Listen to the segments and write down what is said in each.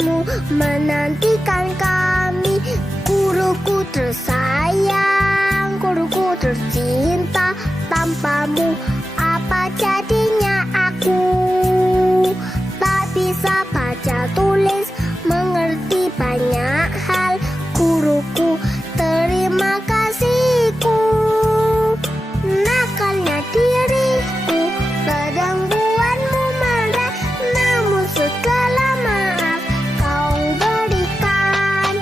kelasmu menantikan kami. Guruku tersayang, guruku tercinta. Tanpamu apa jadinya aku? Tak bisa baca tulis, mengerti banyak hal. Guruku, terima kasihku. Nakalnya diriku kadang buatmu marah, namun segala maaf kau berikan.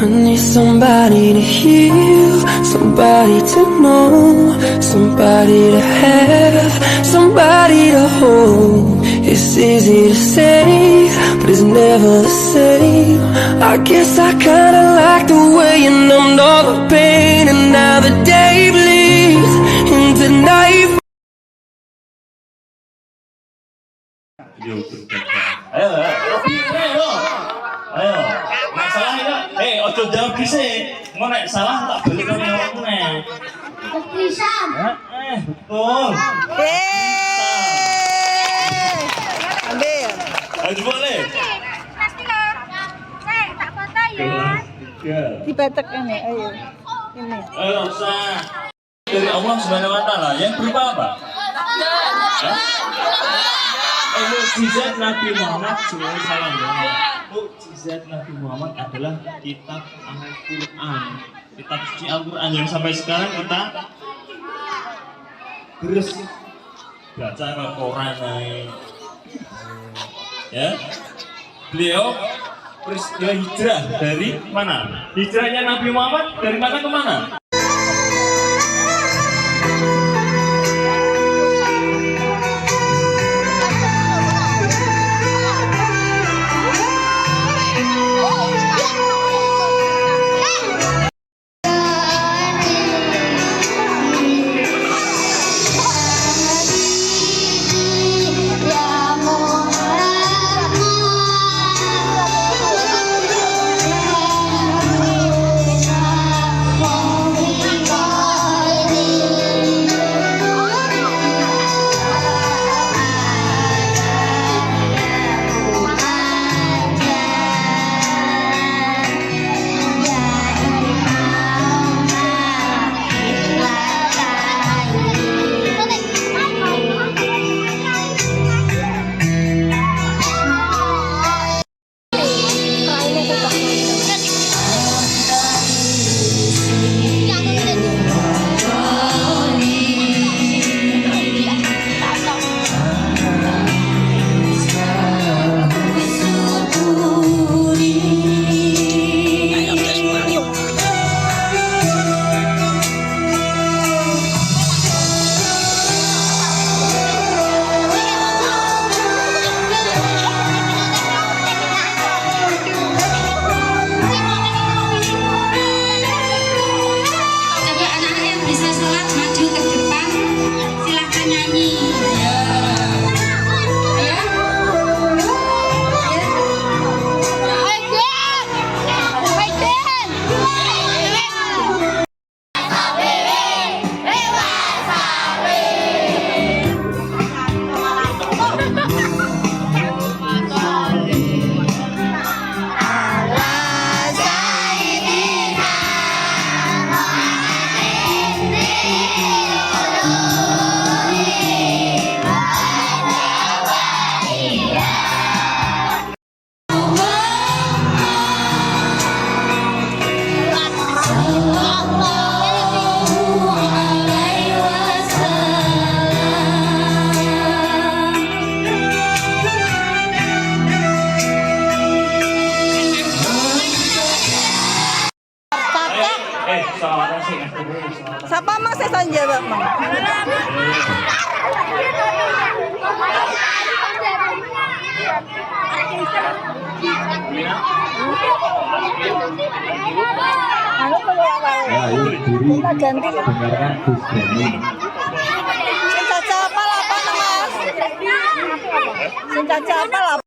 I need somebody to heal, somebody to know, somebody to have, somebody to hold. It's easy to say, but it's never the same. I guess I kinda like the way you you numbed all the pain, and now the day bleeds into night. Ayo, ayo, nek salah ya, ojo jawab dhisik. Engko nek salah tak balik karo awakmu nek. Pisan. Betul. Ambil. Ayo boleh. Tak foto ya. Dibatek ini, ayo. Ini. Ayo usah. Dari Allah Subhanahu wa taala yang berupa apa? Mukjizat Nabi Muhammad SAW. Mukjizat Nabi Muhammad adalah kitab Al-Quran. Kitab suci Al-Quran yang sampai sekarang kita terus baca ke Quran. Ya, beliau peristiwa hijrah dari mana? Hijrahnya Nabi Muhammad dari mana ke mana? Siapa mang saya tanya jawab mang. Anu kalau apa? Kita ganti. Dengarkan Gus Dani. Sing caca apa lah Pak Mas? Sing caca apa lah?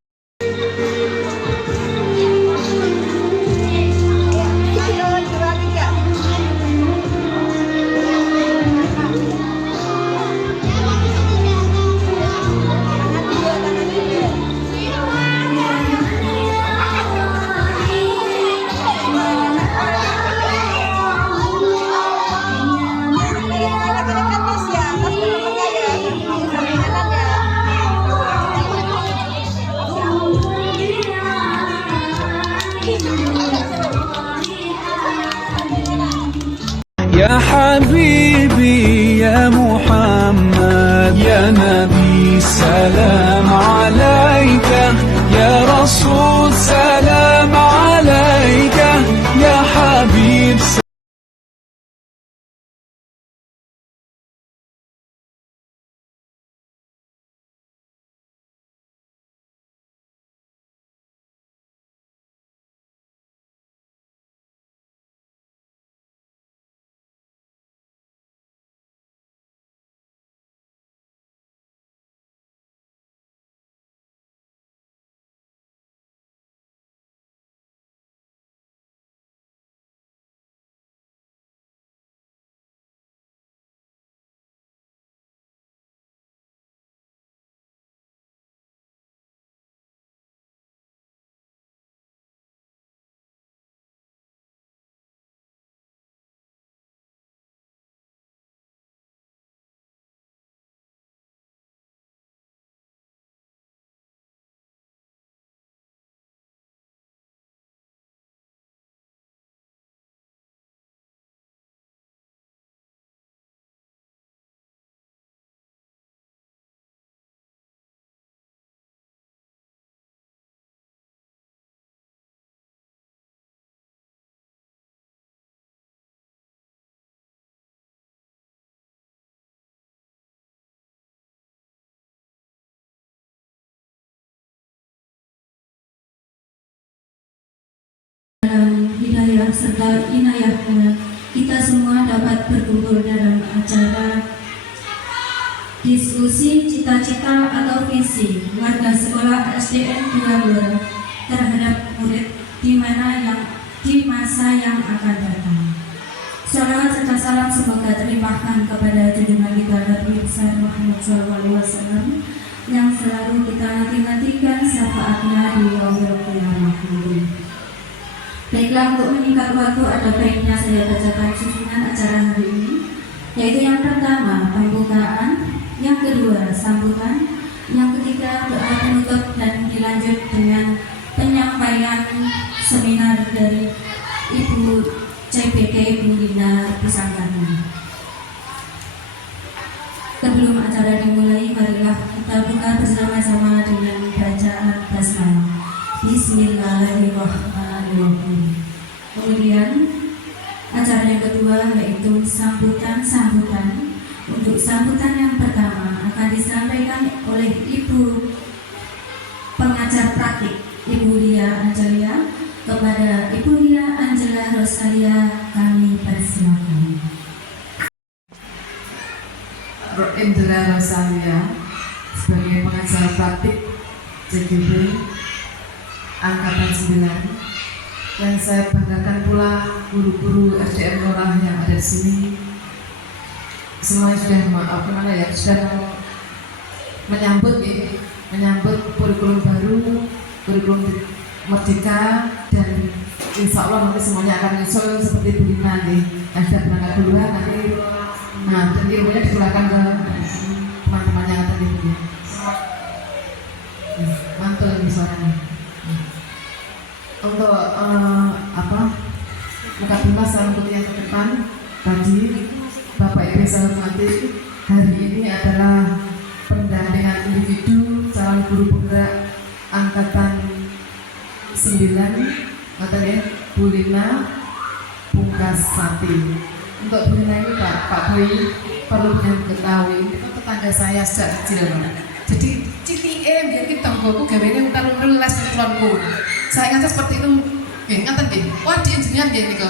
يا حبيبي يا محمد يا نبي سلام عليك يا رسول سلام عليك يا حبيب serta inayahnya, kita semua dapat berkumpul dalam acara diskusi cita-cita atau visi warga sekolah SDN 2 Blora terhadap murid di masa yang akan datang. Salawat serta salam semoga terlimpahkan kepada junjungan kita Nabi besar Muhammad SAW yang selalu kita nanti-nantikan syafaatnya di yaumil qiyamah. Baiklah, untuk menyingkat waktu ada baiknya saya bacakan susunan acara hari ini, yaitu yang pertama pembukaan, yang kedua sambutan, yang ketiga doa penutup, dan dilanjut dengan penyampaian seminar dari Ibu CPK Ibu Lina Pisangkani. Sebelum acara dimulai, marilah kita buka bersama-sama dengan bacaan basmalah. Bismillahirrahmanirrahim. Kemudian acara yang kedua yaitu sambutan. Untuk sambutan yang pertama akan disampaikan oleh Ibu pengajar praktik Ibu Lia Angelia. Kepada Ibu Lia Angela Rosalia kami persilakan. Angela Rosalia sebagai pengajar praktik JGB Angkatan 9, dan saya banggakan pula guru-guru SDN Lora yang ada di sini. Semuanya sudah menyambut kurikulum baru, kurikulum Merdeka, dan insya Allah nanti semuanya akan nyusul seperti Bu Lina nih, yang sudah berangkat duluan nanti. Nah, dan ilmunya dipulangkan ke teman-teman yang ada di sini. Mantul ini suaranya. Untuk mukadimah salam putih yang ke depan tadi, Bapak Ibu saya hormati, hari ini adalah pendampingan individu calon guru penggerak Angkatan 9, katanya Bu Lina Pungkasati. Untuk Bu Lina ini Pak Boy perlu diketahui, itu tetangga saya sejak kecil. Jadi CTM biar kita tanggoku gawene utar-utar les kelonku. Saya ingat seperti itu, ngaten nggih. Wah, di engineer nggih niku.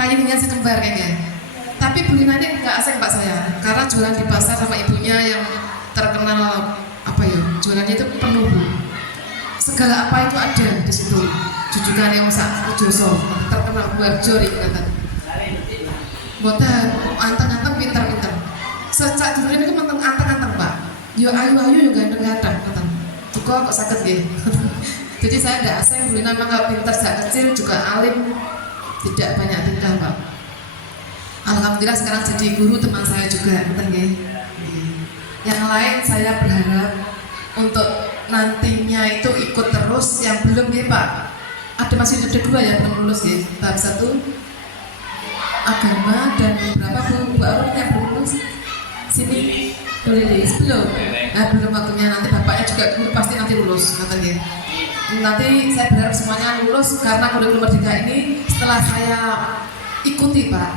Kayak dengan sekembar kayaknya. Tapi Bu Lina ini nggak asing Pak saya, karena jualan di pasar sama ibunya yang terkenal jualannya itu penuh. Segala apa itu ada di situ. Jujukan yang sak Joso terkenal buat jori kata. Boten anteng-anteng pinter-pinter. Secak jujur itu menteng anteng-anteng Pak. Yo ayu-ayu juga ganteng kata. Juga kok sakit nggih. Jadi saya tidak asing, Bu Lina memang pinter sejak kecil, juga alim, tidak banyak tingkah Pak. Alhamdulillah sekarang jadi guru teman saya juga, Yang lain saya berharap untuk nantinya itu ikut terus, yang belum ya Pak. Masih ada 2 yang belum lulus ya. Tahap 1 agama dan berapa Bu Arun yang belum lulus. Sini boleh belum. Belum waktunya, nanti bapaknya juga guru pasti nanti lulus katanya. Nanti saya berharap semuanya lulus karena kurikulum Merdeka ini setelah saya ikuti Pak.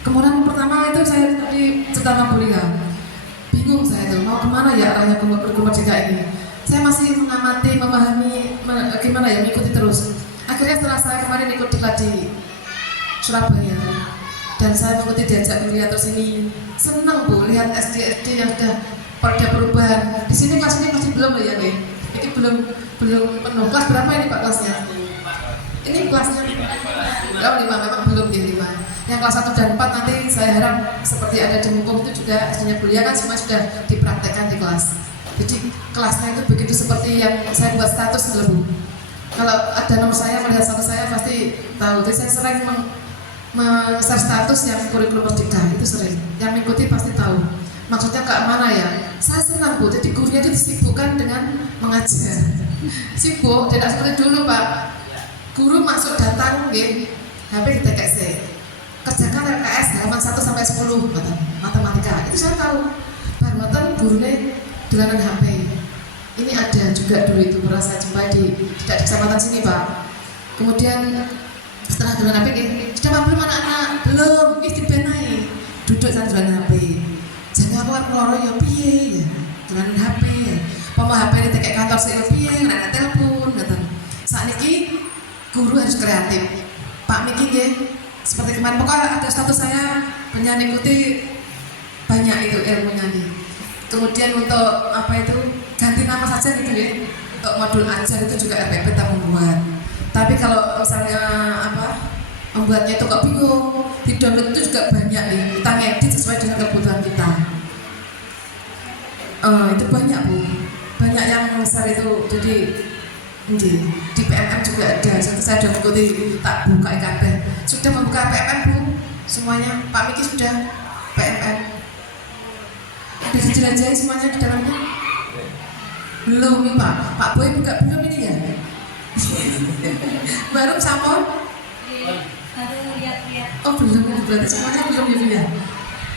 Kemudian pertama itu saya tadi cerita sama Bu Lina, bingung saya tuh mau kemana ya arahnya kurikulum Merdeka ini. Saya masih mengamati, memahami gimana ya mengikuti terus. Akhirnya setelah saya kemarin ikut di Surabaya dan saya mengikuti diajak kuliah terus ini, senang Bu lihat SD yang sudah pada perubahan. Di sini kelas ini masih belum loh ya nih. Ini belum penuh. Kelas berapa ini Pak kelasnya? Ini kelasnya 5, memang belum di 5. Yang kelas 1 dan 4 nanti saya harap seperti ada di hukum itu juga aslinya kuliah kan semua sudah dipraktekkan di kelas. Jadi kelasnya itu begitu seperti yang saya buat status dulu Bu. Kalau ada nomor saya melihat status saya pasti tahu. Jadi saya sering share status yang kurikulum Merdeka itu sering. Yang mengikuti pasti tahu. Maksudnya ke mana ya? Saya senang Bu. Jadi gurunya itu disibukkan dengan mengajar. Sibuk, tidak seperti dulu Pak. Guru masuk datang, HP di TKS. Kerjakan RKS halaman 1 sampai 10 matematika. Itu saya tahu. Baru gurunya dolanan HP. Ini ada juga dulu itu pernah saya jumpai di kecamatan sini Pak. Kemudian setelah dolanan HP, sudah belum anak-anak? Belum, dibenai. Duduk saya dolanan HP. Jangan aku keluar ya piye ya. Dolanan HP. Pama HP di TK kantor saya piye, nggak telepon, ngaten. Saat ini guru harus kreatif. Pak Miki nggih. Seperti kemarin pokoknya ada status saya penyanyi ikuti banyak itu ilmunya nih. Kemudian untuk apa itu ganti nama saja gitu ya. Untuk modul ajar itu juga RPP kita membuat. Tapi kalau misalnya apa membuatnya itu kok bingung, di download itu juga banyak nih. Kita ngedit sesuai dengan kebutuhan kita. Itu banyak Bu, banyak yang besar itu. Jadi di PMM juga ada. Saya sudah mengikuti tak buka IKP. Sudah membuka PMM Bu, semuanya. Pak Miki sudah PMM. Ada dijelajahi semuanya di dalamnya. Belum nih Pak. Pak Boy buka belum ini ya? Baru sampon? Baru lihat-lihat. Oh belum, berarti semuanya belum ya Bu ya?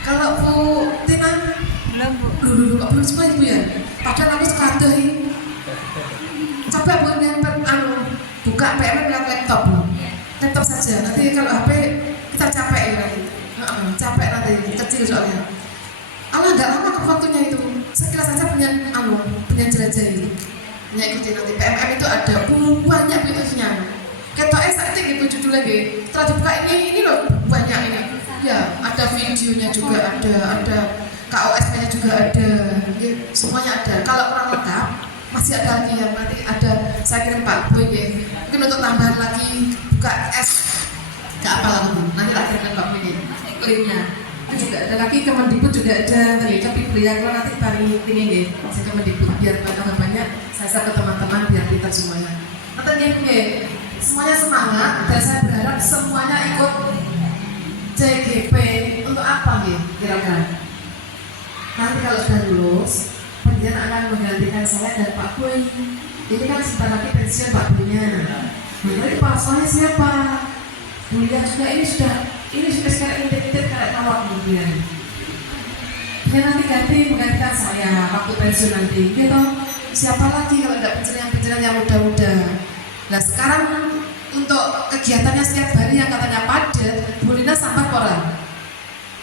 Kalau Bu Tina? Belum Bu. Dulu kok belum semua Bu ya? Padahal aku sekadeh. Coba Bu buka PMM lewat laptop Bu. Laptop saja, nanti kalau HP kita capek ya nanti. Capek nanti, kecil soalnya. Allah nggak lama ke waktunya itu. Sekilas saja punya jelajahi. Punya ikuti nanti PMM itu ada banyak fiturnya. Ketoknya saat itu judul lagi. Setelah dibuka ini loh banyak ini. Ya ada videonya juga ada KOSP-nya juga ada. Ya, semuanya ada. Kalau kurang lengkap masih ada lagi yang nanti ada. Saya kirim Pak Boy ya. Mungkin untuk tambahan lagi buka S. Gak apa lagi. Nanti tak kirim Pak Boy ya. Linknya. Juga ada lagi Kemendikbud juga ada tadi tapi beliau kalau nanti paling ini deh saya Kemendikbud biar banyak saya ke teman-teman biar kita semuanya nanti gini semuanya semangat dan saya berharap semuanya ikut CGP untuk apa nih kira-kira nanti kalau sudah lulus pendidikan akan menggantikan saya dan Pak Boy ini kan sebentar lagi pensiun Pak Boy-nya jadi Pak Soalnya siapa beliau juga ini sudah sekarang intip-intip kayak tawar kemudian dia nanti menggantikan saya waktu pensiun nanti gitu siapa lagi kalau tidak pensiun yang muda-muda nah sekarang untuk kegiatannya setiap hari yang katanya padat Bu Lina sambat orang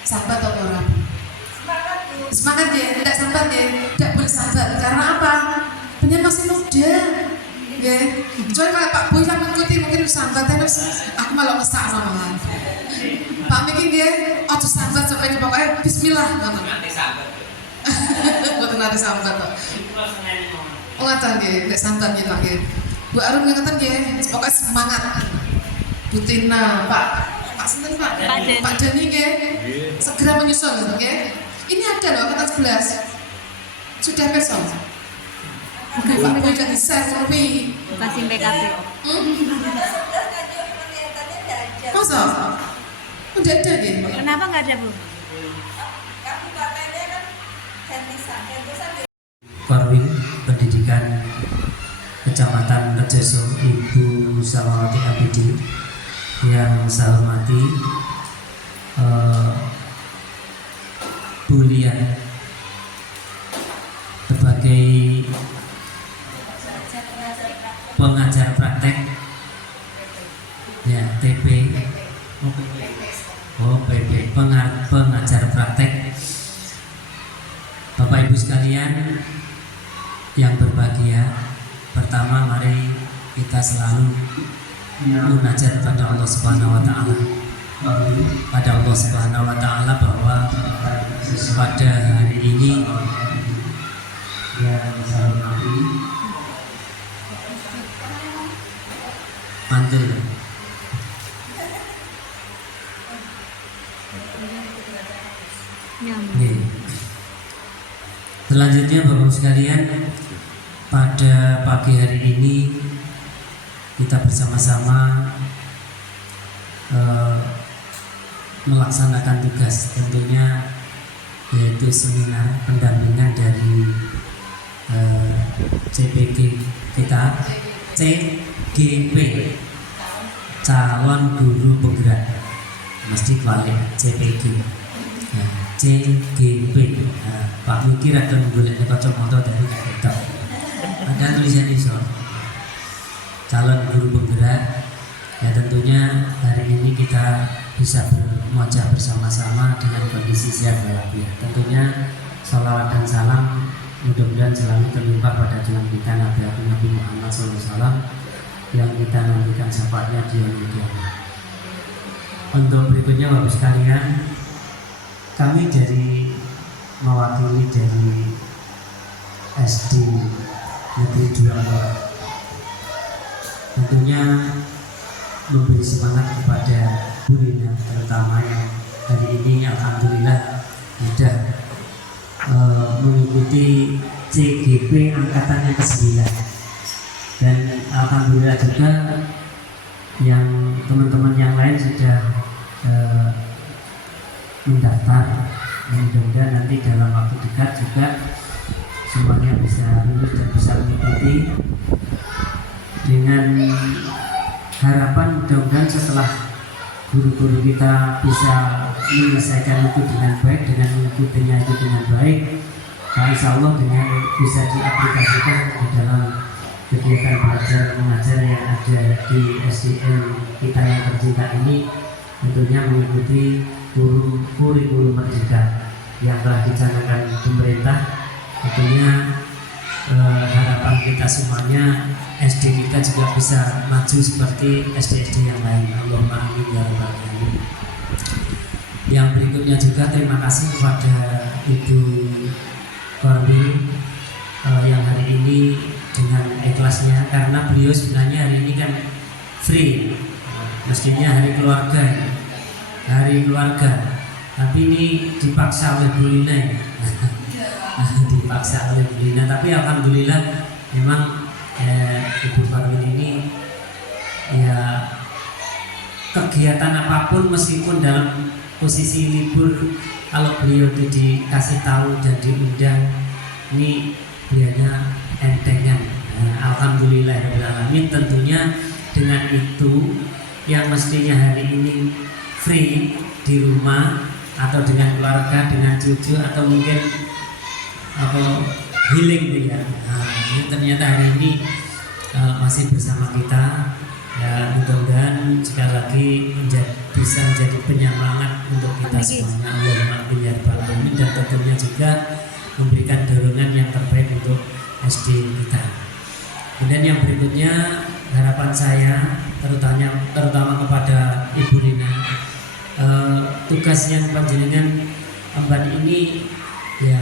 sambat atau orang semangat ya, tidak sambat ya tidak boleh sambat karena apa? Penyanyi masih muda ya, kecuali kalau Pak Boy yang mengikuti mungkin sambat terus aku malah ngesak sama Pak Miki dia, ojo sambat sampai pokoknya Bismillah. Nanti sambat. Buat nanti sambat toh. Oh ngatan dia, nek sambat nih Pak. Bu Arum ngatan dia, pokoknya semangat. Bu Tina, Pak Sinten Pak. Pak Dani dia, segera menyusul, oke? Ini ada loh kata 11. Sudah besok. Oke, Pak Boy kan share lebih. Kasih BKP. Masa? Udah ada deh. Kenapa nggak ada Bu? Korwil Pendidikan Kecamatan Rejoso Ibu Samawati Abidi yang saya hormati Bu Lian sebagai pengajar praktek ya TP PP pengajar praktek. Bapak Ibu sekalian yang berbahagia, pertama mari kita selalu munajat pada Allah Subhanahu wa taala. Pada Allah Subhanahu wa taala bahwa pada hari ini yang saya hormati mantul. Nih. Selanjutnya Bapak sekalian, pada pagi hari ini kita bersama-sama melaksanakan tugas tentunya yaitu seminar pendampingan dari CPG kita CGP calon guru penggerak mesti balik CPG ya, CGP Pak Miki akan boleh kacamata dari kita ada tulisan iso calon guru penggerak ya tentunya hari ini kita bisa bermuajah bersama-sama dengan kondisi sehat walafiat. Tentunya salawat dan salam mudah-mudahan selalu terlimpah pada junjungan kita Nabi Muhammad SAW yang kita nantikan syafaatnya di yaumul kiamat. Untuk berikutnya Bapak sekalian, kami mewakili dari SD Negeri 2 Blora, tentunya memberi semangat kepada Bu Lina, terutama yang hari ini alhamdulillah sudah mengikuti CGP angkatan yang ke-9, dan alhamdulillah juga yang teman-teman yang lain sudah mendaftar. Mudah-mudahan nanti dalam waktu dekat juga semuanya bisa lulus dan bisa mengikuti, dengan harapan mudah-mudahan setelah guru-guru kita bisa menyelesaikan itu dengan baik, dengan mengikutinya itu dengan baik, insya Allah dengan bisa diaplikasikan di dalam kegiatan belajar mengajar yang ada di SDN kita yang tercinta ini, tentunya mengikuti kurikulum merdeka yang telah dicanangkan pemerintah. Tentunya harapan kita semuanya SD kita juga bisa maju seperti SD-SD yang lain. Allahumma amin ya rabbal alamin. Yang berikutnya juga terima kasih kepada Ibu Korbi yang hari ini dengan ikhlasnya, karena beliau sebenarnya hari ini kan free, mestinya hari keluarga, tapi ini dipaksa oleh Bu Lina ya. Dipaksa oleh Bu Lina, tapi alhamdulillah memang Ibu Parwin ini ya, kegiatan apapun meskipun dalam posisi libur, kalau beliau itu dikasih tahu dan diundang, ini beliaunya entengan. Alhamdulillahirrahmanirrahim. Tentunya dengan itu yang mestinya hari ini free di rumah atau dengan keluarga, dengan cucu, atau mungkin healing ya. Ini ternyata hari ini masih bersama kita. Ya, mudah-mudahan sekali lagi bisa menjadi penyemangat untuk kita semuanya. Allahumma amin ya rabbal alamin. Dan tentunya juga memberikan dorongan yang terbaik untuk SD kita. Kemudian yang berikutnya, harapan saya terutama kepada Ibu Lina, tugas yang panjenengan emban ini ya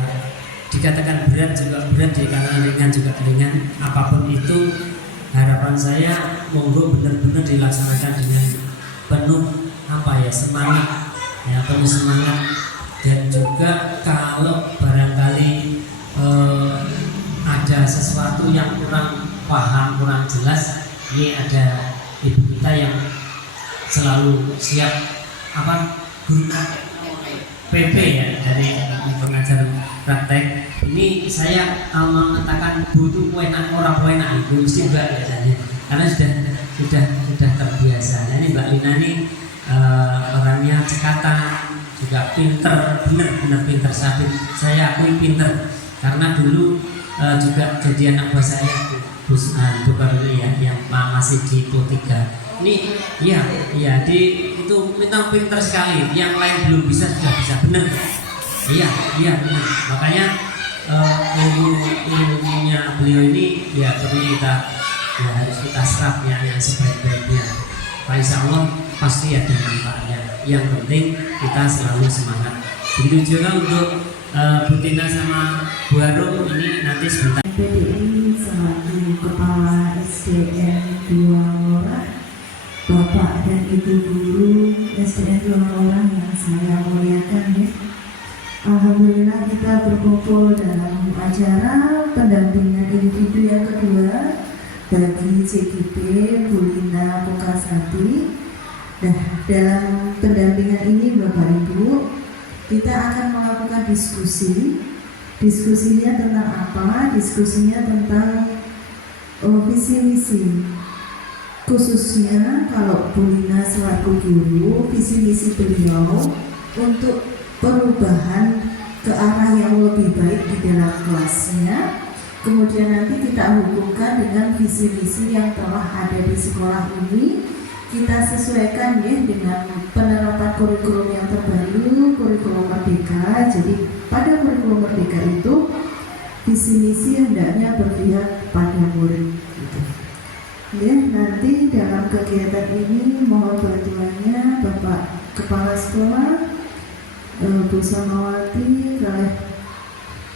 dikatakan berat juga berat, dikatakan ringan juga ringan. Apapun itu, harapan saya monggo benar-benar dilaksanakan dengan penuh semangat, ya penuh semangat. Dan juga kalau barangkali ada sesuatu yang kurang paham, kurang jelas, ini ada ibu kita yang selalu siap guru PP ya, dari pengajar praktek. Ini saya mengatakan butuh enak orang enak itu mesti Mbak biasanya, karena sudah terbiasa. Ini Mbak Lina ini orangnya cekatan, juga pinter, benar pinter. Saya akui pinter, karena dulu juga jadi anak buah saya bukan ya, yang masih di Potiga. Ini iya itu memang pinter sekali. Yang lain belum bisa, sudah bisa, benar. Iya benar. Makanya ilmunya beliau ini ya perlu harus kita serap yang sebaik-baiknya. Insya Allah pasti ada manfaatnya. Yang penting kita selalu semangat. Begitu juga untuk Bu Tina sama Bu Harum ini nanti sebentar. PDI selaku Kepala SDN 2 Blora, Bapak dan Ibu Guru SDN 2 Blora yang saya muliakan ya. Alhamdulillah kita berkumpul dalam acara pendampingan individu yang kedua bagi CGP Bu Lina Pukasati. Nah, dalam pendampingan ini Bapak Ibu, kita akan melakukan diskusi. Diskusinya tentang apa? Diskusinya tentang visi misi. Khususnya kalau Bu Lina selaku guru, visi misi beliau untuk perubahan ke arah yang lebih baik di dalam kelasnya. Kemudian nanti kita hubungkan dengan visi misi yang telah ada di sekolah ini. Kita sesuaikan ya dengan penerapan kurikulum yang terbaru, kurikulum merdeka. Jadi pada kurikulum merdeka itu visi misi hendaknya berpihak pada murid. Gitu. Ya, nanti dalam kegiatan ini mohon bantuannya Bapak Kepala Sekolah, Bu Samawati, oleh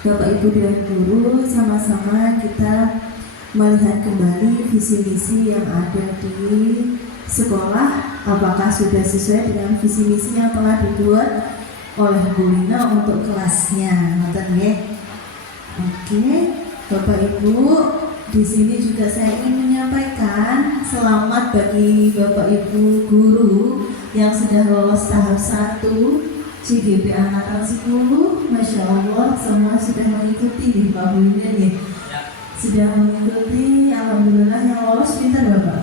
Bapak Ibu dan guru, sama-sama kita melihat kembali visi misi yang ada di sekolah, apakah sudah sesuai dengan visi misi yang telah dibuat oleh Bu Lina untuk kelasnya, nonton ya. Oke, Bapak Ibu, di sini juga saya ingin menyampaikan selamat bagi Bapak Ibu guru yang sudah lolos tahap 1 CGP angkatan 10. Masya Allah, semua sudah mengikuti di Pak Bu Lina ya. Sudah mengikuti, alhamdulillah. Yang lolos pintar Bapak?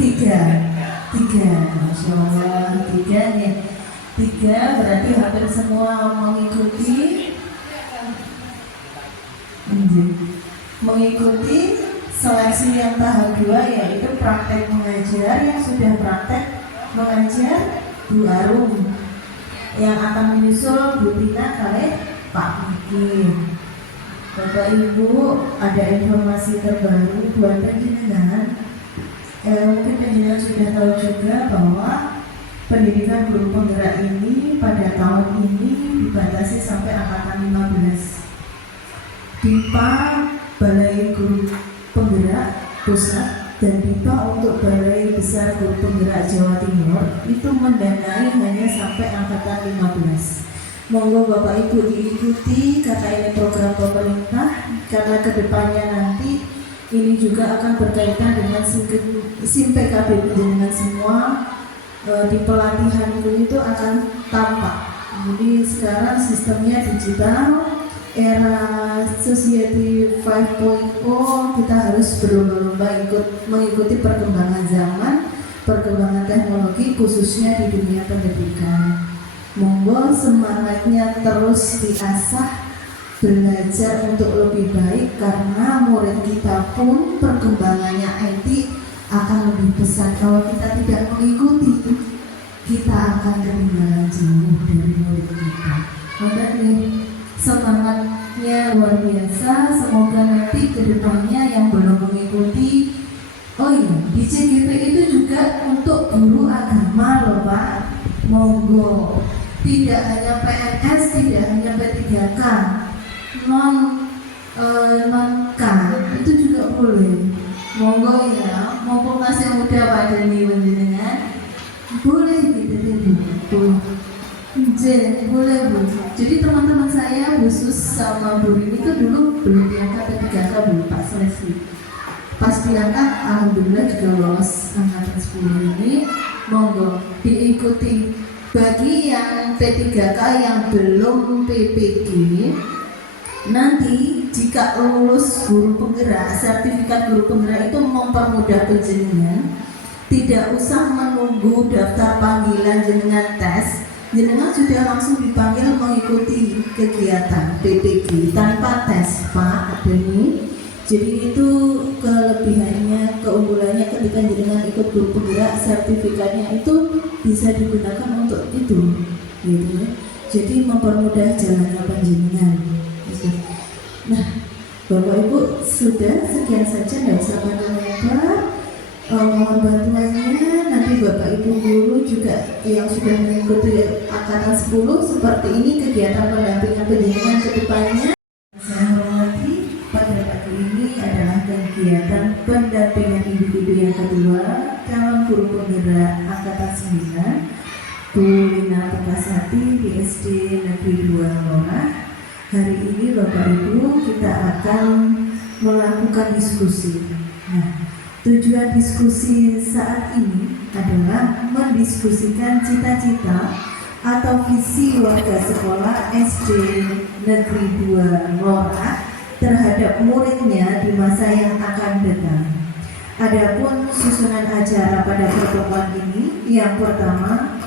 3, Masya Allah, 3 nih. 3 berarti hampir semua mengikuti seleksi yang tahap 2, yaitu praktek mengajar. Yang sudah praktek mengajar Bu Arum, yang akan menyusul Bu Tina kali Pak Miki. Bapak Ibu, ada informasi terbaru buat penjenengan. Mungkin penjenengan sudah tahu juga bahwa pendidikan guru penggerak ini pada tahun ini dibatasi sampai angkatan 15. DIPA Balai Guru Penggerak Pusat dan DIPA untuk Balai Besar Guru Penggerak Jawa Timur itu mendanai hanya sampai angkatan 15. Monggo Bapak Ibu diikuti karena ini program pemerintah, karena kedepannya nanti ini juga akan berkaitan dengan SIM PKB dengan semua di pelatihan itu akan tampak. Jadi sekarang sistemnya digital, era Society 5.0, kita harus berlomba-lomba mengikuti perkembangan zaman, perkembangan teknologi khususnya di dunia pendidikan. Monggo semangatnya terus diasah, belajar untuk lebih baik, karena murid kita pun perkembangannya IT akan lebih besar. Kalau kita tidak mengikuti, kita akan ketinggalan jauh dari murid kita. Makanya semangatnya luar biasa. Semoga nanti kedepannya yang belum mengikuti, oh iya, di CGP itu juga untuk guru agama loh Pak. Monggo, tidak hanya PNS, tidak hanya P3K, non-K itu juga boleh. Monggo ya, mumpung masih muda Pak Dani panjenengan, boleh gitu boleh Bu. Jadi teman-teman saya khusus sama Bu Rini itu dulu belum diangkat P3K Bu, Pak seleksi. Pas diangkat, alhamdulillah juga lolos angkatan 10 ini. Monggo diikuti. Bagi yang P3K yang belum PPG, nanti jika lulus guru penggerak, sertifikat guru penggerak itu mempermudah penjenengan, tidak usah menunggu daftar panggilan jenengan tes, jenengan sudah langsung dipanggil mengikuti kegiatan PPG tanpa tes Pak Deni. Jadi itu kelebihannya, keunggulannya ketika jenengan ikut guru penggerak, sertifikatnya itu bisa digunakan untuk itu, gitu ya. Jadi mempermudah jalannya penjenengan. Nah, Bapak Ibu sudah sekian saja, tidak usah banyak-banyak. Mohon bantuannya. Nanti Bapak Ibu guru juga yang sudah mengikuti angkatan 10 seperti ini kegiatan pendampingan penjenengan ke depannya. Saya hormati, pada pagi ini adalah kegiatan pendampingan individu yang kedua calon guru penggerak angkatan 9 Bu Lina Perkasati di SD Negeri 2 Lorah. Hari ini Bapak Ibu kita akan melakukan diskusi. Nah, tujuan diskusi saat ini adalah mendiskusikan cita-cita atau visi warga sekolah SD Negeri 2 Lorah terhadap muridnya di masa yang akan datang. Adapun susunan acara pada pertemuan ini, yang pertama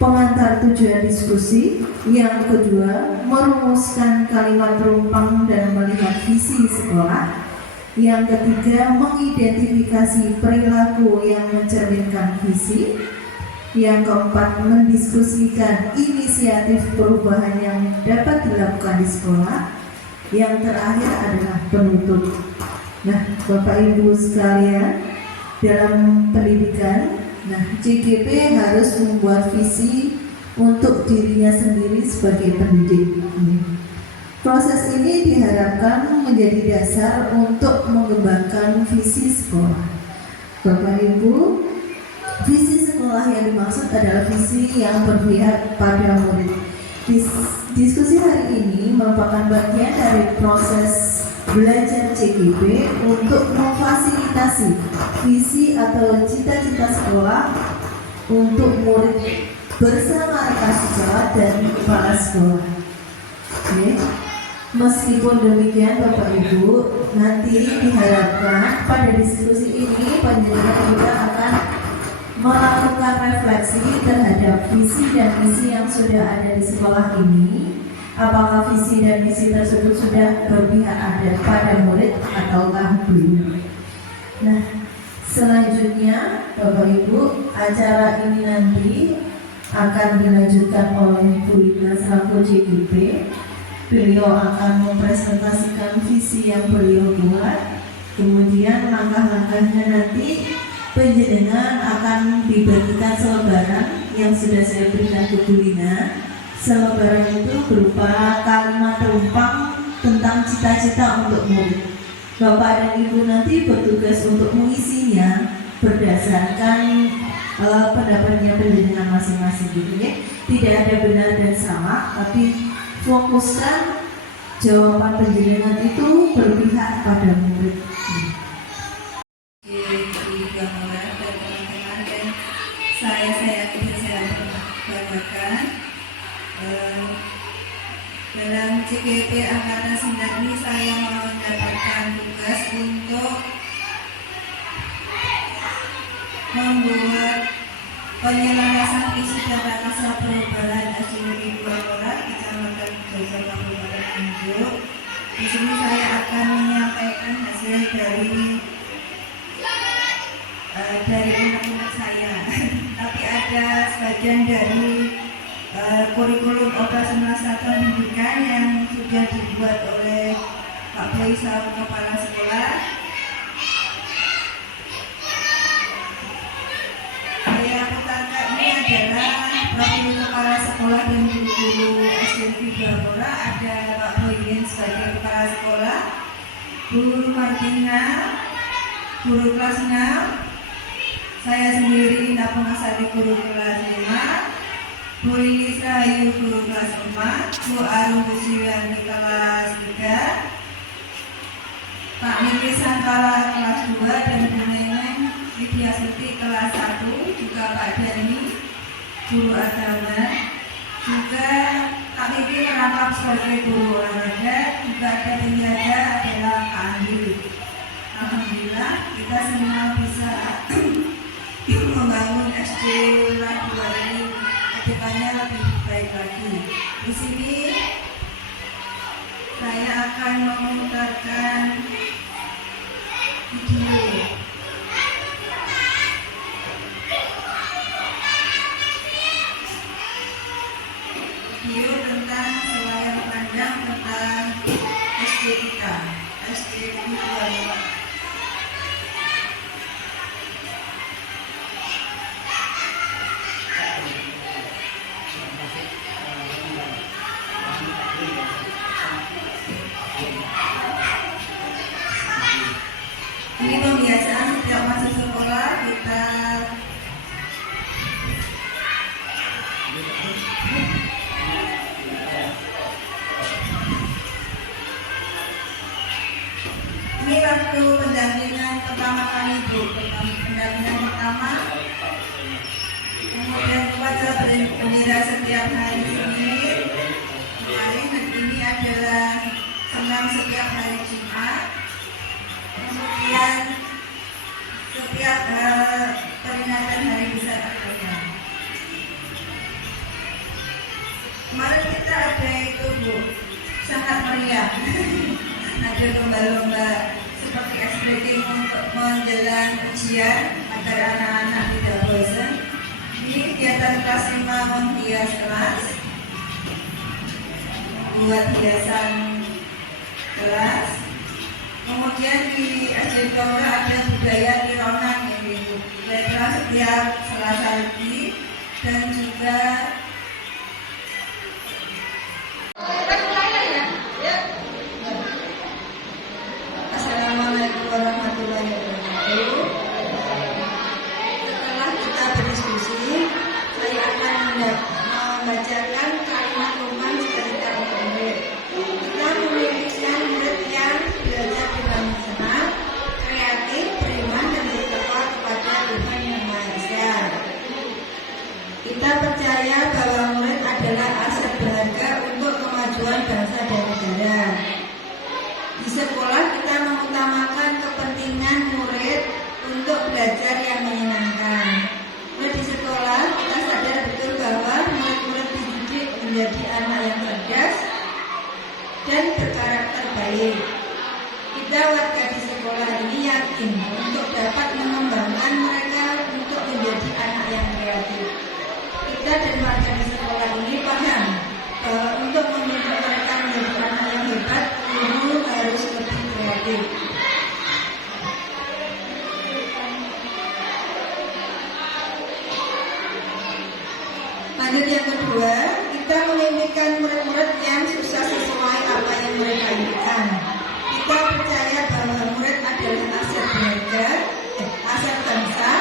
pengantar tujuan diskusi, yang kedua merumuskan kalimat perumpang dan melihat visi sekolah, yang ketiga mengidentifikasi perilaku yang mencerminkan visi, yang keempat mendiskusikan inisiatif perubahan yang dapat dilakukan di sekolah, yang terakhir adalah penutup. Nah, Bapak Ibu sekalian, dalam pendidikan Nah, CGP harus membuat visi untuk dirinya sendiri sebagai pendidik. Proses ini diharapkan menjadi dasar untuk mengembangkan visi sekolah. Bapak Ibu, visi sekolah yang dimaksud adalah visi yang berpihak pada murid. Diskusi hari ini merupakan bagian dari proses belajar CGP untuk memfasilitasi visi atau cita-cita sekolah untuk murid bersama rekan sekolah dan kepala sekolah. Oke. Meskipun demikian Bapak Ibu, nanti diharapkan pada diskusi ini panjenengan juga akan melakukan refleksi terhadap visi dan misi yang sudah ada di sekolah ini. Apakah visi dan misi tersebut sudah berpihak ada pada murid ataukah belum? Nah, selanjutnya Bapak Ibu, acara ini nanti akan dilanjutkan oleh Bu Lina selaku CGP. Beliau akan mempresentasikan visi yang beliau buat. Kemudian langkah-langkahnya nanti penjenengan akan dibagikan selebaran yang sudah saya berikan ke Bu Lina. Selebaran itu berupa kalimat tumpang tentang cita-cita untuk murid. Bapak dan Ibu nanti bertugas untuk mengisinya berdasarkan pendapatnya penjenengan masing-masing gitu ya. Tidak ada benar dan salah, tapi fokuskan jawaban penjenengan itu berpihak pada murid. Saya bisa banggakan dalam CGP Angkatan 9 ini saya mendapatkan tugas untuk membuat penyelarasan visi dan rangka perubahan SDN 2 Kecamatan Jajah Kabupaten Nganjuk. Di sini saya akan menyampaikan hasil dari unek-unek saya. Tapi ada sebagian dari kurikulum operasional satuan pendidikan yang sudah dibuat oleh Pak Boy selaku kepala sekolah. Saya putarkan ini adalah profil kepala sekolah dan guru SDN Bidakora. Ada Pak Boyin sebagai kepala sekolah, Bu Martina guru kelas 6, saya sendiri Indah Pengasari guru kelas 5, Bu Lisa Ayu guru kelas 4, Bu Arum Busiwani kelas 3, Pak Miki Sangkala kelas 2, dan Bu Neneng Widya Suti kelas 1, juga Pak Dani guru agama, juga Pak Miki merangkap sebagai guru olahraga, juga ada penjaga adalah Pak Andi. Alhamdulillah kita semua bisa membangun SD Ladua ini kedepannya lebih baik lagi. Di sini saya akan memutarkan video tentang selayang pandang tentang SD kita, SD Ladua. Ini pembiasaan setiap masuk sekolah kita ini waktu pendampingan pertama kali Bu, pendampingan pertama, kemudian upacara bendera setiap hari Senin kemarin, dan ini adalah senam setiap hari Jumat. Kemudian setiap peringatan Hari Besar Agama. Kemarin kita ada itu Bu, sangat meriah. Ada lomba-lomba seperti ekspresi untuk menjelang ujian agar anak-anak tidak bosan. Ini kegiatan kelas 5 menghias kelas, buat hiasan kelas. Kemudian di SD Bidakora ada budaya tironan, Mereka setiap Selasa pagi dan juga Assalamualaikum warahmatullahi wabarakatuh. Setelah kita berdiskusi, saya akan membacakan kalimat roman cerita untuk murid. Kita memiliki murid yang belajar dengan senang, kreatif, beriman, dan bertakwa kepada Tuhan Yang Maha Esa. Kita percaya bahwa murid adalah aset berharga untuk kemajuan bangsa dan negara. Di sekolah kita mengutamakan kepentingan murid untuk belajar yang menyenangkan. Mulai di sekolah kita sadar betul bahwa murid-murid dididik menjadi anak yang cerdas dan berkarakter baik. Kita warga di sekolah ini yakin untuk dapat mengembangkan mereka untuk menjadi anak yang kreatif. Kita dan warga di sekolah ini paham bahwa untuk mendidik mereka menjadi anak yang hebat, guru harus lebih kreatif. Lanjut yang kedua, kita memimpikan murid-murid yang susah sesuai apa yang mereka inginkan. Kita percaya bahwa murid adalah aset berharga, aset bangsa.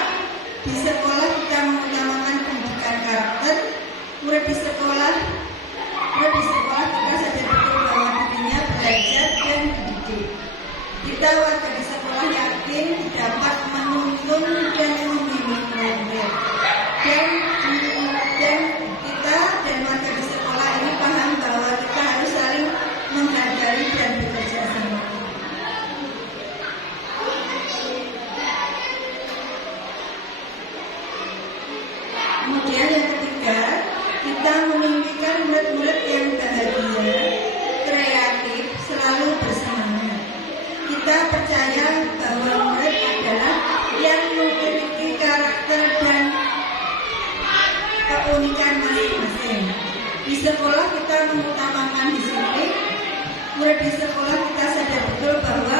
Di sekolah kita mengutamakan pendidikan karakter. Murid di sekolah kita sadar betul bahwa dirinya belajar dan dididik. Kita warga di sekolah yakin dapat menuntun dan membimbing murid-murid. Dan kita dan warga di sekolah ini paham bahwa kita harus saling menghargai dan bekerja sama. Kemudian yang ketiga, kita memimpikan murid-murid yang bahagia, kreatif, selalu bersemangat. Kita percaya bahwa murid adalah yang memiliki karakter dan keunikan masing-masing. Di sekolah kita mengutamakan disiplin. Murid di sekolah kita sadar betul bahwa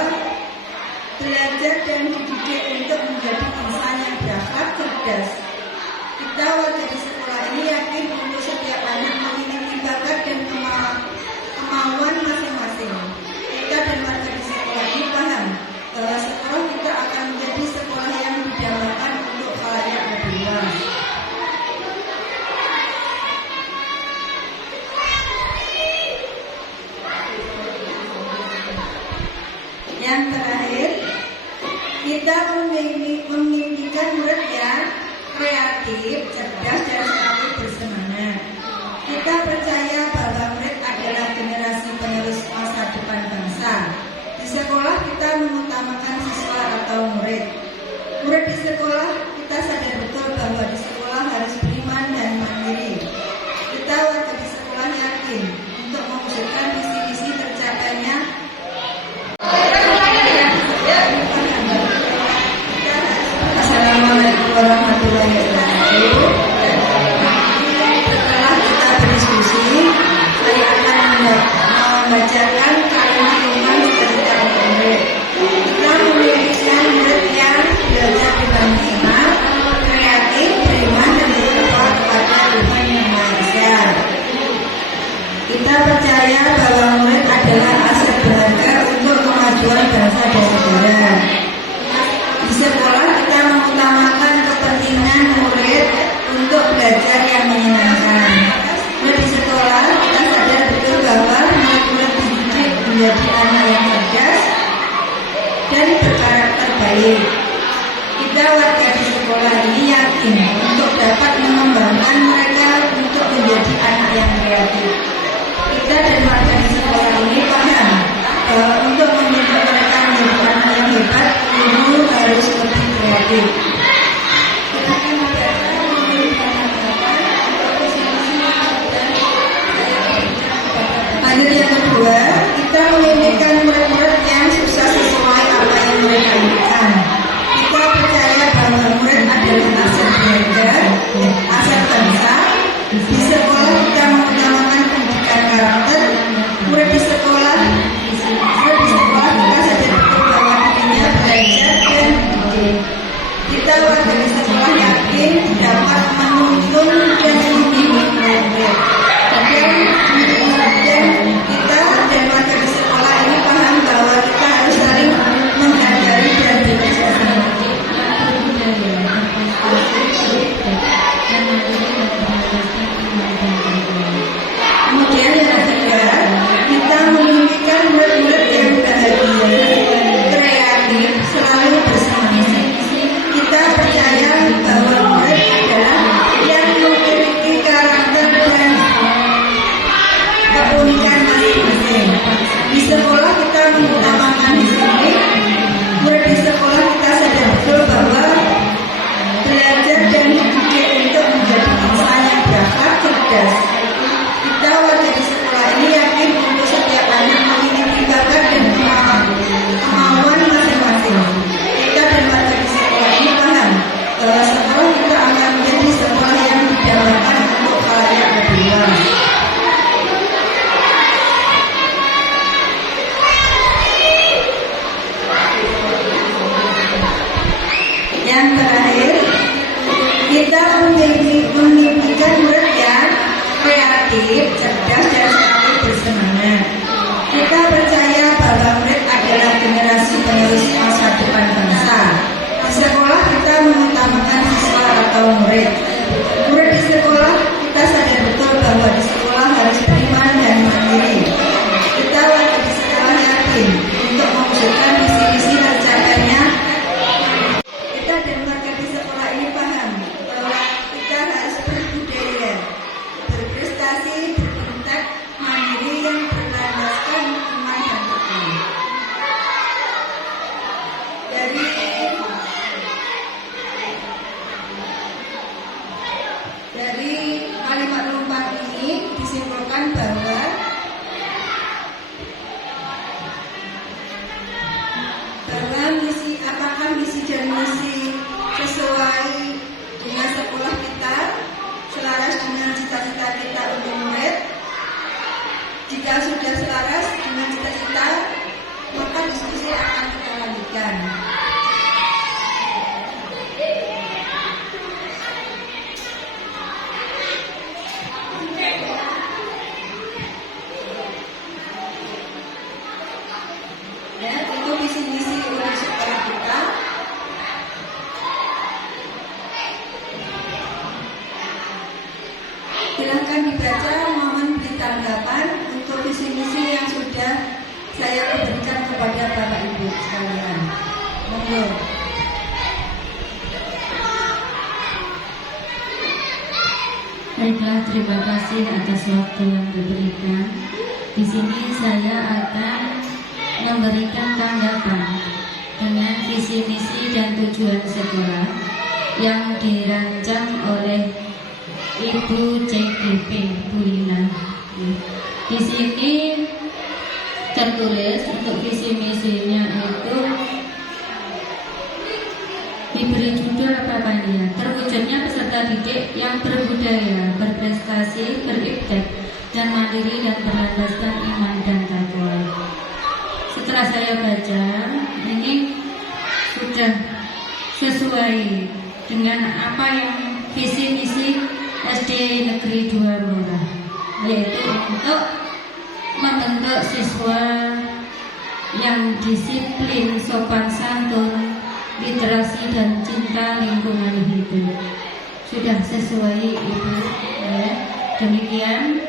belajar dan dididik untuk menjadi insan yang berakhlak cerdas. Kita warga di sekolah ini yakin untuk setiap anak memiliki bakat dan kemauan masing-masing. Kita dan warga di sekolah ini paham bahwa sekolah kita akan menjadi sekolah yang didambakan untuk khalayak lebih luas. Yang terakhir, kita memimpikan murid yang kreatif, cerdas, dan selalu bersemangat. Kita percaya bahwa murid adalah generasi penerus masa depan bangsa. Di sekolah kita mengutamakan siswa atau murid. Murid di sekolah kita sadar betul bahwa di sekolah harus beriman dan mandiri. Kita warga di sekolah yakin untuk mewujudkan visi-misi tercapainya. Assalamualaikum warahmatullahi wabarakatuh. Setelah kita berdiskusi, saya akan membacakan kalimat roman cerita untuk murid. Kita memiliki murid yang belajar dengan senang, kreatif, beriman, dan bertakwa kepada Tuhan Yang Maha Esa. Kita percaya bahwa murid adalah aset berharga untuk kemajuan bangsa dan negara. Di sekolah kita mengutamakan kepentingan murid untuk belajar yang menyenangkan. Di sekolah kita sadar betul bahwa murid-murid dididik menjadi anak yang cerdas dan berkarakter baik. Kita warga di sekolah ini yakin untuk dapat mengembangkan mereka untuk menjadi anak yang kreatif. Kita dan warga di sekolah ini paham bahwa untuk mendidik mereka menjadi anak yang hebat, guru harus lebih kreatif. Kita akan membacakan memberikan harapan untuk visi-misi dan lanjut yang kedua, kita memimpikan murid-murid yang susah sesuai apa yang mereka inginkan. Kita percaya bahwa Dari kalimat lompat ini disimpulkan bahwa apakah misi dan misi sesuai dengan sekolah kita, selaras dengan cita-cita kita untuk murid. Jika sudah selaras dengan cita-cita, maka diskusi akan kita lanjutkan. Ya, itu visi-misi untuk sekolah kita. Silahkan dibaca, mohon beri tanggapan untuk visi-misi yang sudah saya berikan kepada Bapak Ibu sekalian. Monggo. Baiklah, terima kasih atas waktu yang diberikan. Di sini saya akan memberikan tanggapan dengan visi misi dan tujuan sekolah yang dirancang oleh Ibu CGP Bu Lina. Di sini tertulis untuk visi misinya itu diberi judul apa ya? Terwujudnya peserta didik yang berbudaya, berprestasi, beribdat, dan mandiri dan berlandaskan iman dan takwa. Setelah saya baca, ini sudah sesuai dengan apa yang visi misi SD Negeri 2 Blora, yaitu untuk membentuk siswa yang disiplin, sopan santun, literasi dan cinta lingkungan hidup. Sudah sesuai Ibu ya. Demikian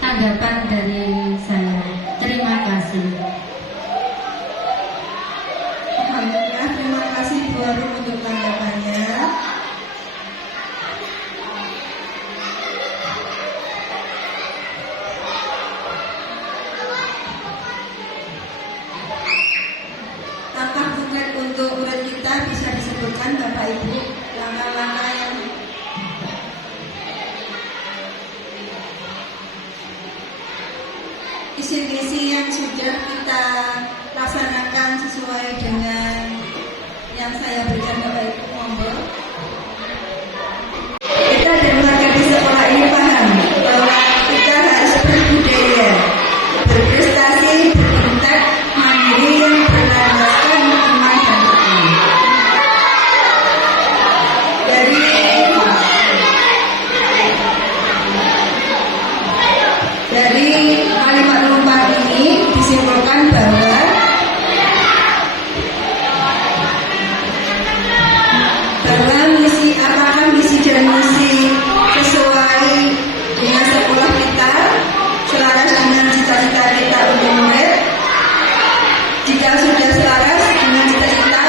tanggapan dari saya. Terima kasih. Alhamdulillah, terima kasih Bu Arum untuk tanggapannya. Langkah konkret untuk murid kita bisa disebutkan Bapak Ibu, langkah-langkah yang visi-misi yang sudah kita laksanakan sesuai dengan yang saya berikan Bapak Ibu. Monggo. Kita dan warga di sekolah ini paham bahwa kita harus berbudaya, berprestasi, berintak, mandiri yang berlandaskan iman dan takwa. Dari kalimat lompat ini disimpulkan bahwa misi dan misi sesuai dengan sekolah kita, selaras dengan cita-cita kita untuk murid. Jika sudah selaras dengan cita-cita,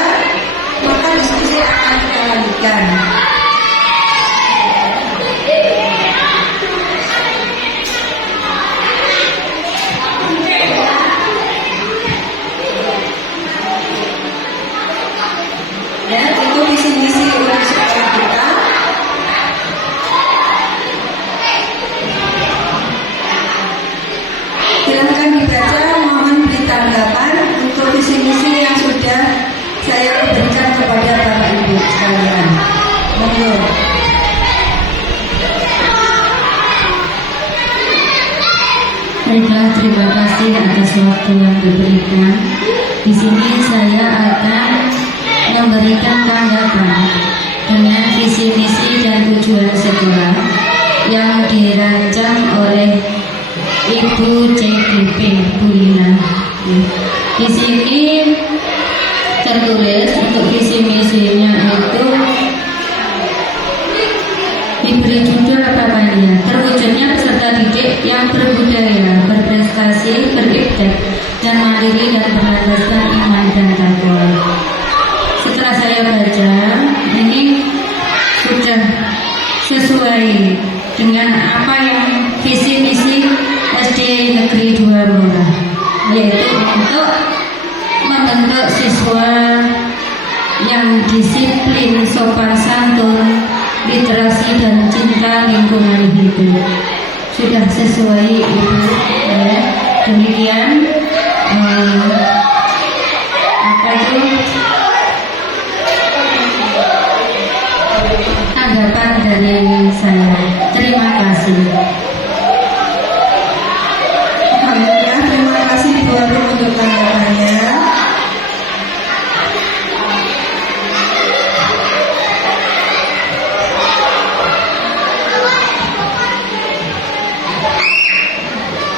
maka diskusi akan kita lanjutkan. Ya, itu visi-misi untuk sekolah kita. Silahkan dibaca, mohon beri tanggapan untuk visi-misi yang sudah saya berikan kepada Bapak Ibu sekalian. Monggo. Baiklah, terima kasih atas waktu yang diberikan. Di sini saya akan memberikan tanggapan dengan visi misi dan tujuan sekolah yang dirancang oleh Ibu CGP Bu Lina. Di sini tertulis untuk visi misinya itu diberi judul apa ya? Terwujudnya peserta didik yang berbudaya, berprestasi, beribdat, dan mandiri dan berlandaskan iman dan takwa. Setelah saya baca, ini sudah sesuai dengan apa yang visi misi SD Negeri 2 Blora, yaitu untuk membentuk untuk siswa yang disiplin, sopan santun, literasi dan cinta lingkungan hidup. Sudah sesuai Ibu ya. Demikian tanggapan dari saya. Terima kasih. Alhamdulillah, terima kasih Bu Arum untuk tanggapannya.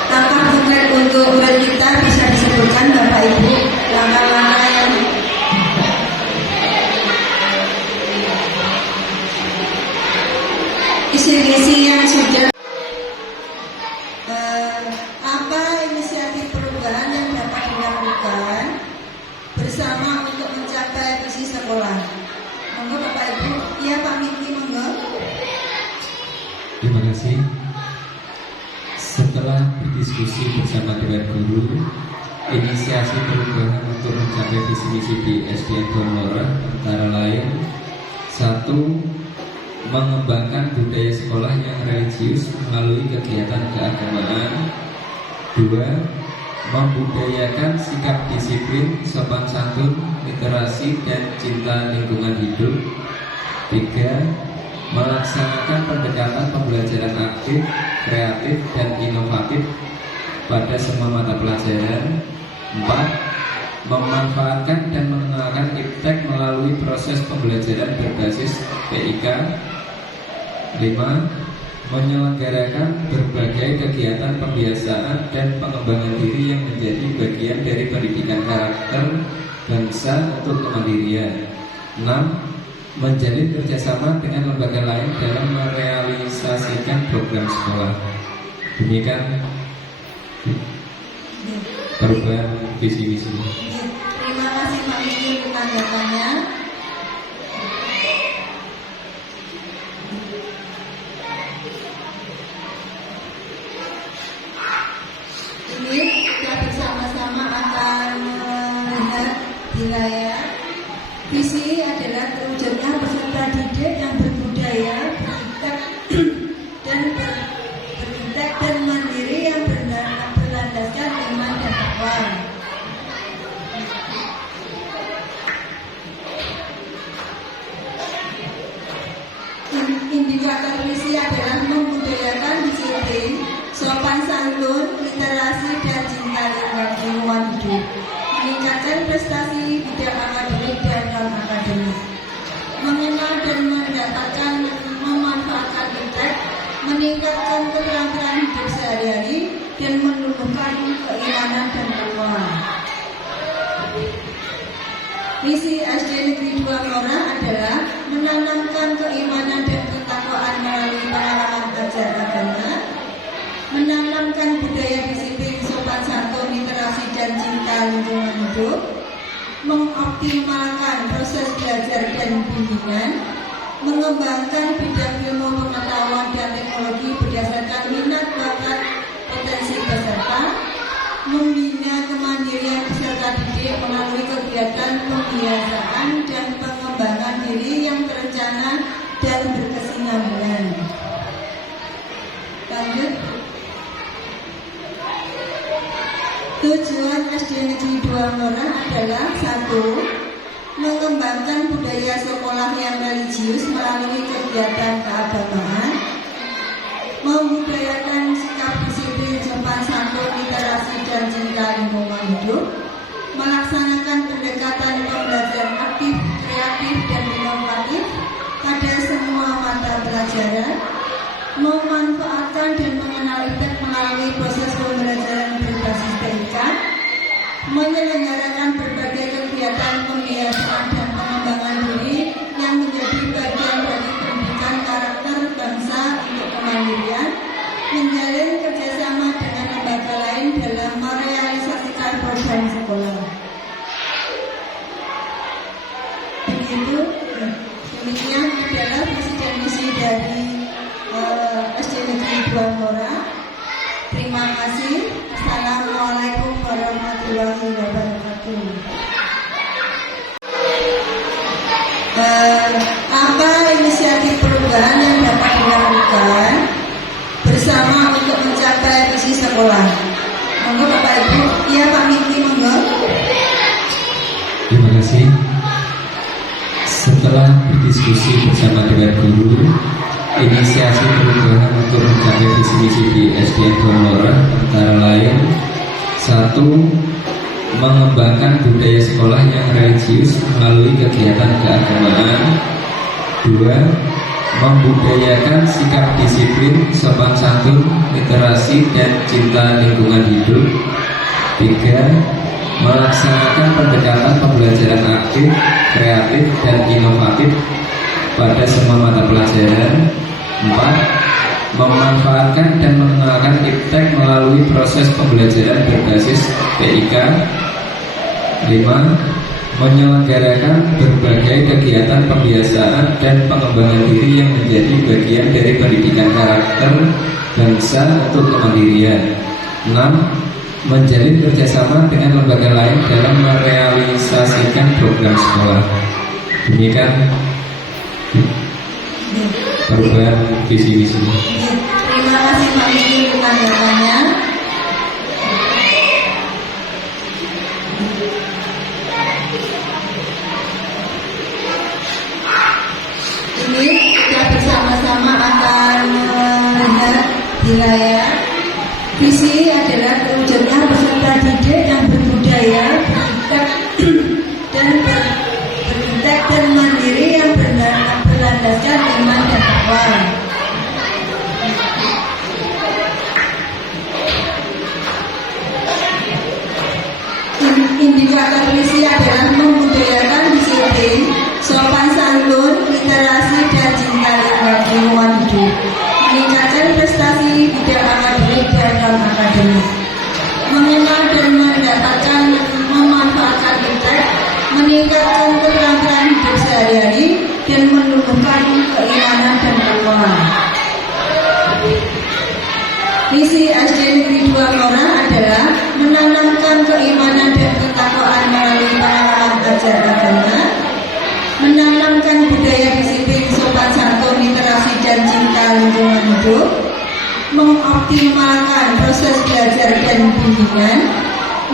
Langkah konkret untuk kita bisa disebutkan Bapak Ibu, langkah-langkah yang isi-isi yang sudah apa inisiatif perubahan yang dapat dilakukan bersama untuk mencapai visi sekolah. Monggo Bapak Ibu. Ya Pak Miki, monggo. Terima kasih. Setelah berdiskusi bersama dengan guru, inisiasi perubahan untuk mencapai visi misi di SDN Gonora antara lain: 1. Mengembangkan budaya sekolah yang religius melalui kegiatan keagamaan. 2. Membudayakan sikap disiplin, sopan santun, literasi, dan cinta lingkungan hidup. 3. Melaksanakan pendekatan pembelajaran aktif, kreatif, dan inovatif pada semua mata pelajaran. 4. Memanfaatkan dan mengenalkan iptek melalui proses pembelajaran berbasis PIK. 5. Menyelenggarakan berbagai kegiatan pembiasaan dan pengembangan diri yang menjadi bagian dari pendidikan karakter bangsa untuk kemandirian. 6. Menjalin kerjasama dengan lembaga lain dalam merealisasikan program sekolah. Demikian perubahan visi misi. Terima kasih Pak Miki untuk tanggapannya. Ini kita bersama-sama akan melihat di layar. Visi adalah terwujudnya peserta didik yang berbudaya, berintek dan mandiri yang berlandaskan iman dan takwa. Indikator visi adalah membudayakan disiplin, sopan santun, literasi, dan cinta lingkungan hidup, meningkatkan prestasi bidang akademik dan non-akademik, mengenal dan mendapatkan memanfaatkan iptek, meningkatkan keterampilan hidup sehari-hari, dan menumbuhkan keimanan dan takwa. Visi SD Negeri 2 Ngora adalah menanamkan keimanan dan ketakwaan melalui pengalaman ajar agama, menanamkan budaya disiplin, sopan santun, literasi, dan cinta lingkungan hidup, mengoptimalkan proses belajar dan bimbingan, mengembangkan bidang ilmu pengetahuan dan teknologi berdasarkan minat bakat potensi peserta, membina kemandirian peserta didik melalui kegiatan pembiasaan dan pengembangan diri yang terencana dan berkesinambungan. Lanjut. Tujuan SD Negeri 2 Ngora adalah 1. Mengembangkan budaya sekolah yang religius melalui kegiatan keagamaan, membudayakan sikap disiplin, sopan santun, literasi, dan cinta lingkungan hidup, melaksanakan pendekatan pembelajaran aktif, kreatif, dan inovatif pada semua mata pelajaran, memanfaatkan dan mengenal iptek melalui proses pembelajaran berbasis PIK, menyelenggarakan berbagai kegiatan pembiasaan dan pengembangan diri yang menjadi bagian dari pendidikan karakter bangsa untuk kemandirian, menjalin kerjasama dengan lembaga lain dalam merealisasikan program sekolah. Begitu, demikian adalah visi dan misi dari SD Negeri 2 Ngora. Terima kasih. Assalamualaikum warahmatullahi wabarakatuh. apa inisiatif perubahan yang dapat dilakukan bersama untuk mencapai visi sekolah? Monggo Bapak Ibu. Iya Pak Miki, monggo. Terima kasih. Setelah berdiskusi bersama dengan guru, inisiasi perubahan untuk mencapai visi misi di SDN Gonora antara lain: 1. Mengembangkan budaya sekolah yang religius melalui kegiatan keagamaan. 2. Membudayakan sikap disiplin, sopan santun, literasi, dan cinta lingkungan hidup. 3. Melaksanakan pendekatan pembelajaran aktif, kreatif, dan inovatif pada semua mata pelajaran. 4. Memanfaatkan dan mengenalkan iptek melalui proses pembelajaran berbasis PIK. 5. Menyelenggarakan berbagai kegiatan pembiasaan dan pengembangan diri yang menjadi bagian dari pendidikan karakter bangsa untuk kemandirian. 6. Menjalin kerjasama dengan lembaga lain dalam merealisasikan program sekolah. Demikian perubahan visi misi. Terima kasih Pak Miki untuk tanggapannya. Ini kita bersama-sama akan melihat di layar. Visi adalah terwujudnya peserta didik yang berbudaya, berintek dan mandiri yang berlandaskan iman dan takwa. Indikator visi adalah membudayakan disiplin, sopan santun, literasi, dan cinta lingkungan hidup. Meningkatkan prestasi bidang akademik dan non-akademik. Mengenal dan mendapatkan memanfaatkan iptek, meningkatkan keterampilan hidup sehari-hari, dan menumbuhkan keimanan dan takwa. Visi SD Negeri 2 Ngora adalah menanamkan keimanan dan ketakwaan melalui pengalaman ajar agama, menanamkan budaya disiplin, sopan santun, literasi, dan cinta lingkungan hidup, mengoptimalkan proses belajar dan bimbingan,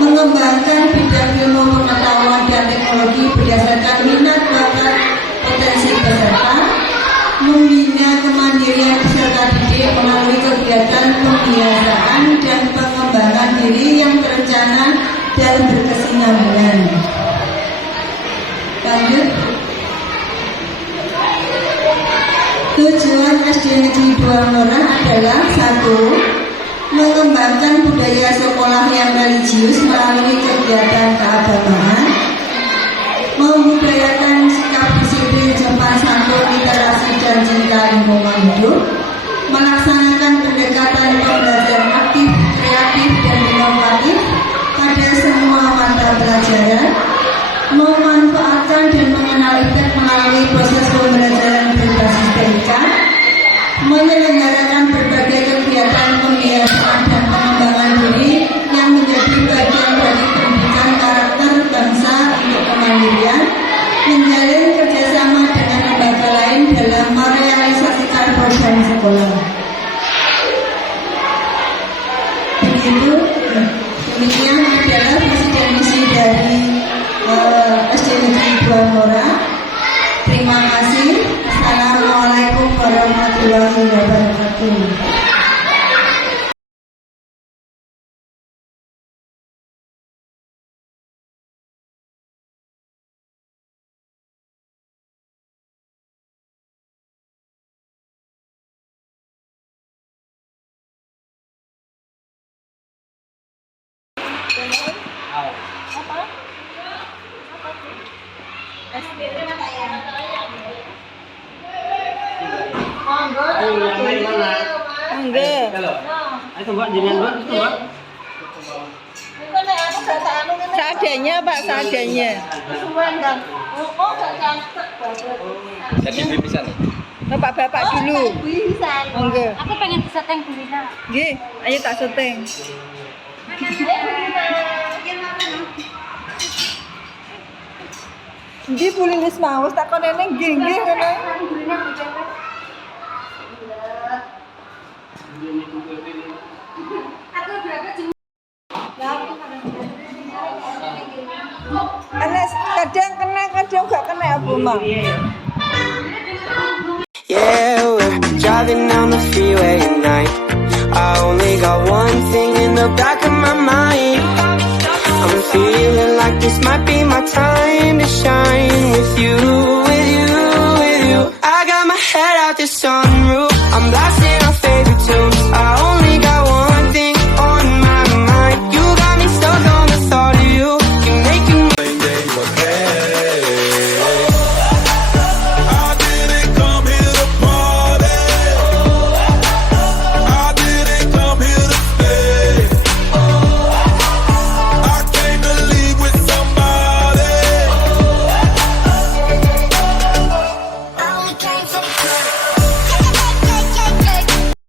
mengembangkan bidang ilmu pengetahuan dan teknologi berdasarkan minat bakat potensi peserta, membina kemandirian peserta didik melalui kegiatan pembiasaan dan pengembangan diri yang terencana dan berkesinambungan. Lanjut. Tujuan SD Negeri 2 Ngora adalah 1. Mengembangkan budaya sekolah yang religius melalui kegiatan keagamaan, membudayakan sikap disiplin, sopan santun, literasi, dan cinta lingkungan hidup, melaksanakan pendekatan pembelajaran aktif, kreatif, dan inovatif pada semua mata pelajaran, memanfaatkan dan mengenal iptek melalui proses pembelajaran berbasis PIK, menyelenggarakan berbagai kegiatan pembiasaan dan pengembangan diri yang menjadi bagian dari pendidikan karakter bangsa untuk kemandirian, menjalin kerjasama dengan lembaga lain dalam merealisasikan program sekolah. Begitu, demikian adalah visi dan misi dari SD Negeri 2 Ngora. Terima kasih. Assalamualaikum warahmatullahi wabarakatuh. Seadanya Pak, seadanya. Jadi bisa nih. Bapak-bapak dulu. Monggo. Aku pengen disetting Bulina. Nggih, ayo tak syuting. Ndi Bu Lilis mau tak konene nggih ngene. Anak kadang kena kadang gak kena apa Mak? Yeah, we're driving down the freeway at night. I only got one thing in the back of my mind. I'm feeling like this might be my time to shine with you.